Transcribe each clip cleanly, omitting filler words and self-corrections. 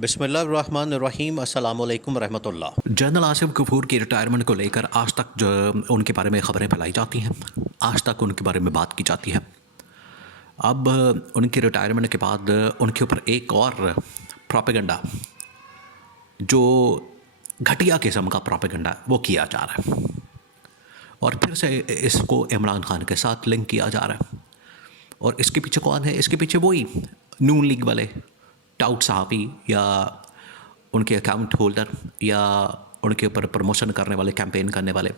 बिस्मिल्लाहिर्रहमानिर्रहीम अस्सलामु अलैकुम रहमतुल्लाह। जनरल आसिफ गफूर की रिटायरमेंट को लेकर आज तक जो उनके बारे में खबरें फैलाई जाती हैं, आज तक उनके बारे में बात की जाती है। अब उनकी रिटायरमेंट के बाद उनके ऊपर एक और प्रोपेगेंडा, जो घटिया किस्म का प्रोपेगेंडा वो किया जा रहा है और फिर से इसको इमरान खान के साथ लिंक किया जा रहा है। और इसके पीछे कौन है? इसके पीछे वही नून लीग वाले टाउट सहाफ़ी या उनके अकाउंट होल्डर या उनके ऊपर प्रमोशन करने वाले, कैंपेन करने वाले,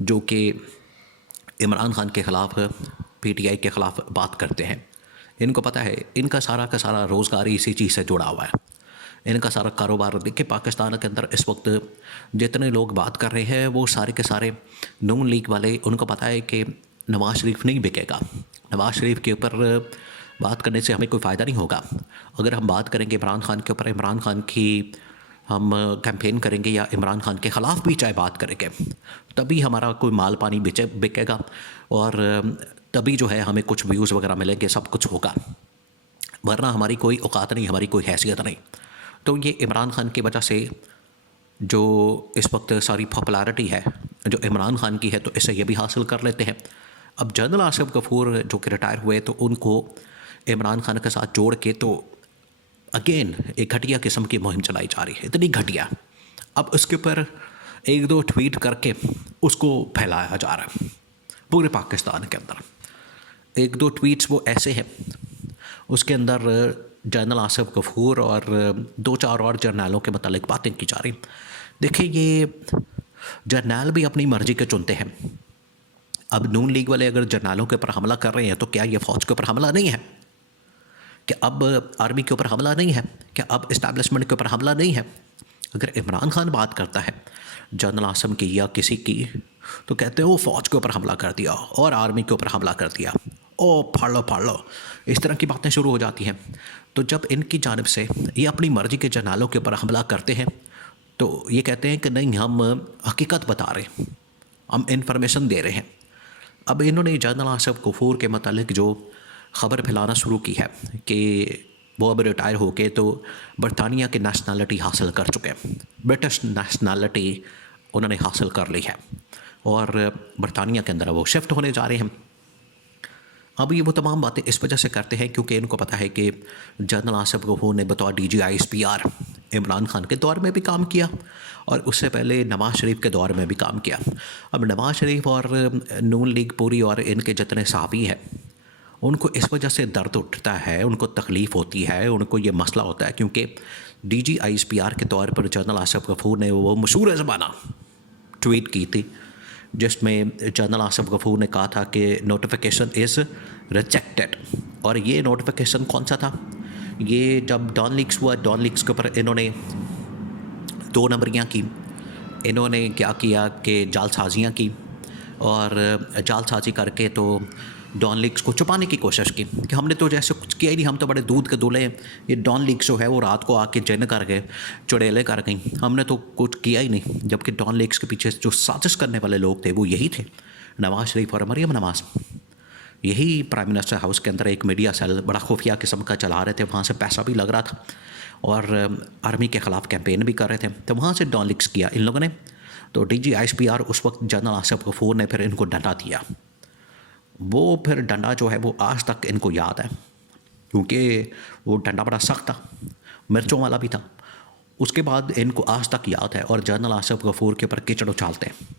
जो कि इमरान खान के ख़िलाफ़, पीटीआई के ख़िलाफ़ बात करते हैं। इनको पता है इनका सारा का सारा रोज़गार इसी चीज़ से जुड़ा हुआ है। इनका सारा कारोबार देखिए, पाकिस्तान के अंदर इस वक्त जितने लोग बात कर रहे हैं वो सारे के सारे नून लीग वाले। उनको पता है कि नवाज़ शरीफ नहीं बिकेगा, नवाज़ शरीफ के ऊपर बात करने से हमें कोई फ़ायदा नहीं होगा। अगर हम बात करेंगे इमरान खान के ऊपर, इमरान खान की हम कैंपेन करेंगे या इमरान खान के ख़िलाफ़ भी चाहे बात करेंगे, तभी हमारा कोई माल पानी बिकेगा और तभी जो है हमें कुछ व्यूज़ वगैरह मिलेंगे, सब कुछ होगा। वरना हमारी कोई औकात नहीं, हमारी कोई हैसियत नहीं। तो ये इमरान खान की वजह से जो इस वक्त सारी पॉपुलैरिटी है जो इमरान खान की है, तो इससे ये भी हासिल कर लेते हैं। अब जनरल आसिफ गफूर जो कि रिटायर हुए, तो उनको इमरान खान के साथ जोड़ के तो अगेन एक घटिया किस्म की मुहिम चलाई जा रही है, इतनी घटिया। अब उसके ऊपर एक दो ट्वीट करके उसको फैलाया जा रहा है पूरे पाकिस्तान के अंदर। एक दो ट्वीट्स वो ऐसे हैं, उसके अंदर जनरल आसिफ गफूर और दो चार और जर्नलों के मतलब बातें की जा रही। देखिए, ये जर्नल भी अपनी मर्ज़ी के चुनते हैं। अब नून लीग वाले अगर जर्नलों के ऊपर हमला कर रहे हैं, तो क्या ये फ़ौज के ऊपर हमला नहीं है? कि अब आर्मी के ऊपर हमला नहीं है? क्या अब इस्टेब्लिशमेंट के ऊपर हमला नहीं है? अगर इमरान खान बात करता है जनरल आसिम की या किसी की, तो कहते हैं वो फ़ौज के ऊपर हमला कर दिया और आर्मी के ऊपर हमला कर दिया, ओ फाड़ लो, इस तरह की बातें शुरू हो जाती हैं। तो जब इनकी जानिब से ये अपनी मर्ज़ी के जर्नलों के ऊपर हमला करते हैं, तो ये कहते हैं कि नहीं, हम हकीकत बता रहे हैं, हम इन्फॉर्मेशन दे रहे हैं। अब इन्होंने जनरल आसिफ गफूर के मतलब जो ख़बर फैलाना शुरू की है कि वो अब रिटायर होके तो बरतानिया की नेशनैलिटी हासिल कर चुके हैं, ब्रिटिश नेशनैलिटी उन्होंने हासिल कर ली है और बरतानिया के अंदर वो शिफ्ट होने जा रहे हैं। अब ये वो तमाम बातें इस वजह से करते हैं क्योंकि इनको पता है कि जनरल आसिफ गफूर ने बतौर DG/ISPR इमरान खान के दौर में भी काम किया और उससे पहले नवाज़ शरीफ के दौर में भी काम किया। अब नवाज़ शरीफ और नून लीग पूरी और इनके जितने साहबी हैं, उनको इस वजह से दर्द उठता है, उनको तकलीफ़ होती है, उनको ये मसला होता है क्योंकि DG/ISPR के तौर पर जनरल आसिफ गफूर ने वो मशहूर ज़बाना ट्वीट की थी जिसमें जनरल आसिफ गफूर ने कहा था कि नोटिफिकेशन इज़ रिजेक्टेड। और ये नोटिफिकेशन कौन सा था? ये जब डॉन लीक्स हुआ, डॉन लीक्स के ऊपर इन्होंने 2 नंबरियाँ की, इन्होंने क्या किया कि जालसाजियाँ की और जालसाजी करके तो डॉन लीक्स को छुपाने की कोशिश की कि हमने तो जैसे कुछ किया ही नहीं, हम तो बड़े दूध के दूल्हे हैं। ये डॉन लीक्स जो है वो रात को आके जिन कर गए, चुड़ैलें कर गई, हमने तो कुछ किया ही नहीं। जबकि डॉन लीक्स के पीछे जो साजिश करने वाले लोग थे वो यही थे, नवाज़ शरीफ और मरियम नवाज़। यही प्राइम मिनिस्टर हाउस के अंदर एक मीडिया सेल बड़ा खुफिया किस्म का चला रहे थे, वहाँ से पैसा भी लग रहा था और आर्मी के ख़िलाफ़ कैंपेन भी कर रहे थे, तो वहाँ से डॉन लीक्स किया इन लोगों ने। तो DG/ISPR उस वक्त जनरल आसिफ गफूर ने फिर इनको डंडा दिया। वो फिर डंडा जो है वो आज तक इनको याद है क्योंकि वो डंडा बड़ा सख्त था, मिर्चों वाला भी था। उसके बाद इनको आज तक याद है और जनरल आसिफ गफूर के ऊपर कीचड़ उछालते हैं।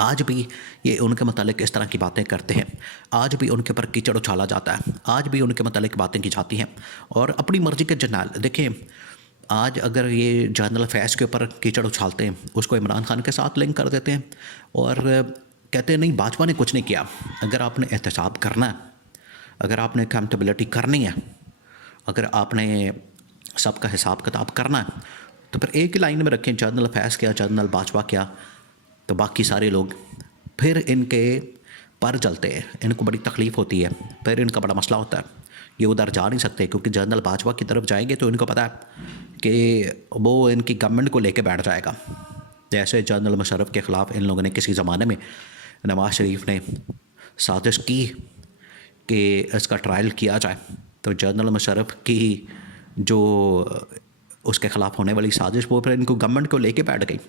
आज भी ये उनके मतलब इस तरह की बातें करते हैं, आज भी उनके ऊपर कीचड़ उछाला जाता है, आज भी उनके मतलब बातें की जाती हैं और अपनी मर्ज़ी के जर्नल। देखें, आज अगर ये जनरल फैज़ के ऊपर कीचड़ उछालते हैं, उसको इमरान खान के साथ लिंक कर देते हैं और कहते हैं नहीं, भाजपा ने कुछ नहीं किया। अगर आपने एहतसाब करना है, अगर आपने अकाउंटेबिलिटी करनी है, अगर आपने सबका हिसाब किताब करना है, तो फिर एक ही लाइन में रखें, जनरल फैज़ क्या, जनरल बाजवा क्या, तो बाकी सारे लोग फिर इनके पर जलते हैं, इनको बड़ी तकलीफ़ होती है, फिर इनका बड़ा मसला होता है। ये उधर जा नहीं सकते क्योंकि जनरल बाजवा की तरफ जाएंगे तो इनको पता है कि वो इनकी गवर्नमेंट को लेके बैठ जाएगा। जैसे जनरल मुशर्रफ के ख़िलाफ़ इन लोगों ने किसी ज़माने में, नवाज़ शरीफ ने साजिश की कि इसका ट्रायल किया जाए, तो जनरल मुशर्रफ की जो उसके ख़िलाफ़ होने वाली साजिश, वो फिर इनको गवर्नमेंट को लेके बैठ गई।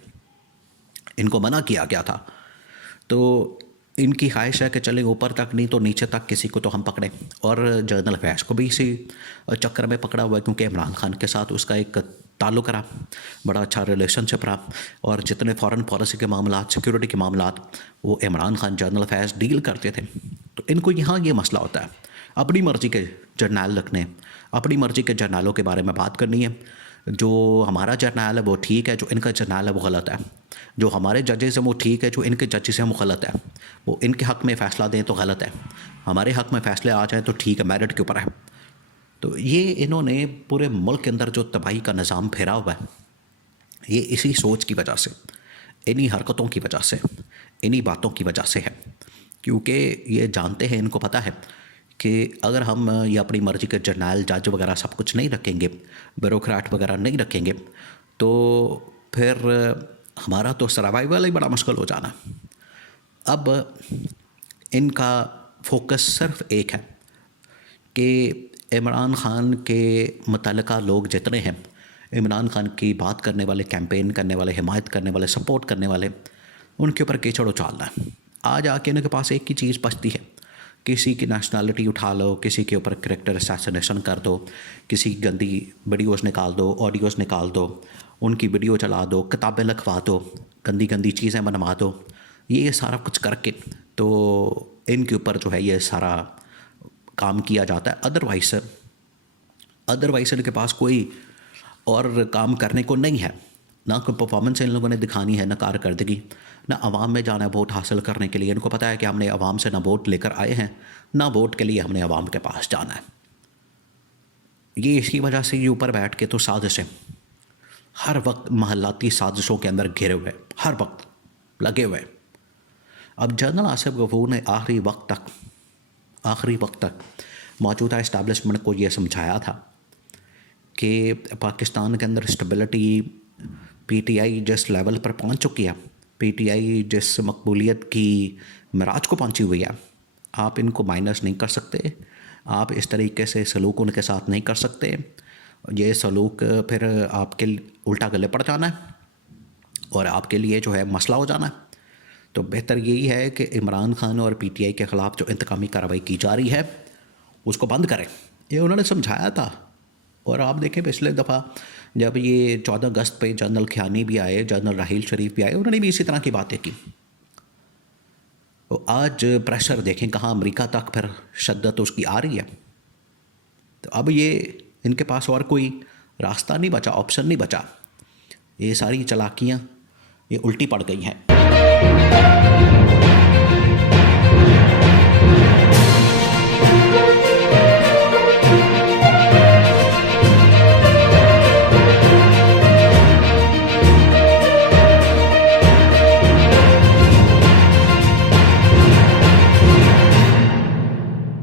इनको मना किया गया था। तो इनकी ख्वाहिश है कि चले ऊपर तक नहीं तो नीचे तक किसी को तो हम पकड़ें। और जनरल फैज़ को भी इसी चक्कर में पकड़ा हुआ है, क्योंकि इमरान खान के साथ उसका एक ताल्लुक़ रहा, बड़ा अच्छा रिलेशनशिप रहा। और जितने फॉरेन पॉलिसी के मामलात, सिक्योरिटी के मामलात, वो इमरान खान, जनरल फैज़ डील करते थे। तो इनको यहाँ ये मसला होता है, अपनी मर्ज़ी के जर्नल रखने, अपनी मर्ज़ी के जर्नलों के बारे में बात करनी है। जो हमारा जर्नल है वो ठीक है, जो इनका जर्नल है वो गलत है। जो हमारे जजेस हैं वो ठीक है, जो इनके जजेस हैं वो गलत है। वो इनके हक़ में फ़ैसला दें तो गलत है, हमारे हक़ में फ़ैसले आ जाएँ तो ठीक है, मेरिट के ऊपर है। तो ये इन्होंने पूरे मुल्क के अंदर जो तबाही का निज़ाम फेरा हुआ है, ये इसी सोच की वजह से, इन्हीं हरकतों की वजह से, इन्हीं बातों की वजह से है। क्योंकि ये जानते हैं, इनको पता है कि अगर हम ये अपनी मर्ज़ी के जर्नल, जज वगैरह सब कुछ नहीं रखेंगे, ब्यूरोक्रेट वगैरह नहीं रखेंगे, तो फिर हमारा तो सर्वाइवल ही बड़ा मुश्किल हो जाना। अब इनका फोकस सिर्फ एक है कि इमरान खान के मुतल्लिका लोग जितने हैं, इमरान खान की बात करने वाले, कैंपेन करने वाले, हिमायत करने वाले, सपोर्ट करने वाले, उनके ऊपर कीचड़ उछालना है। आज आके इनके पास एक ही चीज़ बचती है, किसी की नेशनैलिटी उठा लो, किसी के ऊपर कैरेक्टर असैसिनेशन कर दो, किसी की गंदी वीडियोस निकाल दो, ऑडियोस निकाल दो, उनकी वीडियो चला दो, किताबें लिखवा दो, गंदी गंदी चीज़ें बनवा दो। ये सारा कुछ करके तो इनके ऊपर जो है ये सारा काम किया जाता है। अदरवाइज इनके पास कोई और काम करने को नहीं है। ना कोई परफॉर्मेंस इन लोगों ने दिखानी है, ना कारकर्दगी, ना अवाम में जाना है वोट हासिल करने के लिए। इनको पता है कि हमने अवाम से ना वोट लेकर आए हैं, ना वोट के लिए हमने अवाम के पास जाना है। ये इसी वजह से ये ऊपर बैठ के तो साजिशें, हर वक्त महल्लाती साजिशों के अंदर घिरे हुए, हर वक्त लगे हुए। अब जनरल आसिफ गफूर ने आखिरी वक्त तक मौजूदा इस्टेब्लिशमेंट को ये समझाया था कि पाकिस्तान के अंदर स्टेबिलिटी, पीटीआई जिस लेवल पर पहुंच चुकी है, पीटीआई जिस मकबूलियत की मिराज को पहुंची हुई है, आप इनको माइनस नहीं कर सकते। आप इस तरीके से सलूक उनके साथ नहीं कर सकते। ये सलूक फिर आपके उल्टा गले पड़ जाना है और आपके लिए जो है मसला हो जाना है। तो बेहतर यही है कि इमरान खान और पीटीआई के ख़िलाफ़ जो इंतकामी कार्रवाई की जा रही है उसको बंद करें। ये उन्होंने समझाया था। और आप देखें पिछले दफ़ा जब ये 14 अगस्त पे जनरल खियानी भी आए, जनरल राहील शरीफ भी आए, उन्होंने भी इसी तरह की बातें की। तो आज प्रेशर देखें कहाँ अमेरिका तक फिर शद्दत उसकी आ रही है। तो अब ये इनके पास और कोई रास्ता नहीं बचा, ऑप्शन नहीं बचा। ये सारी चालाकियाँ ये उल्टी पड़ गई हैं।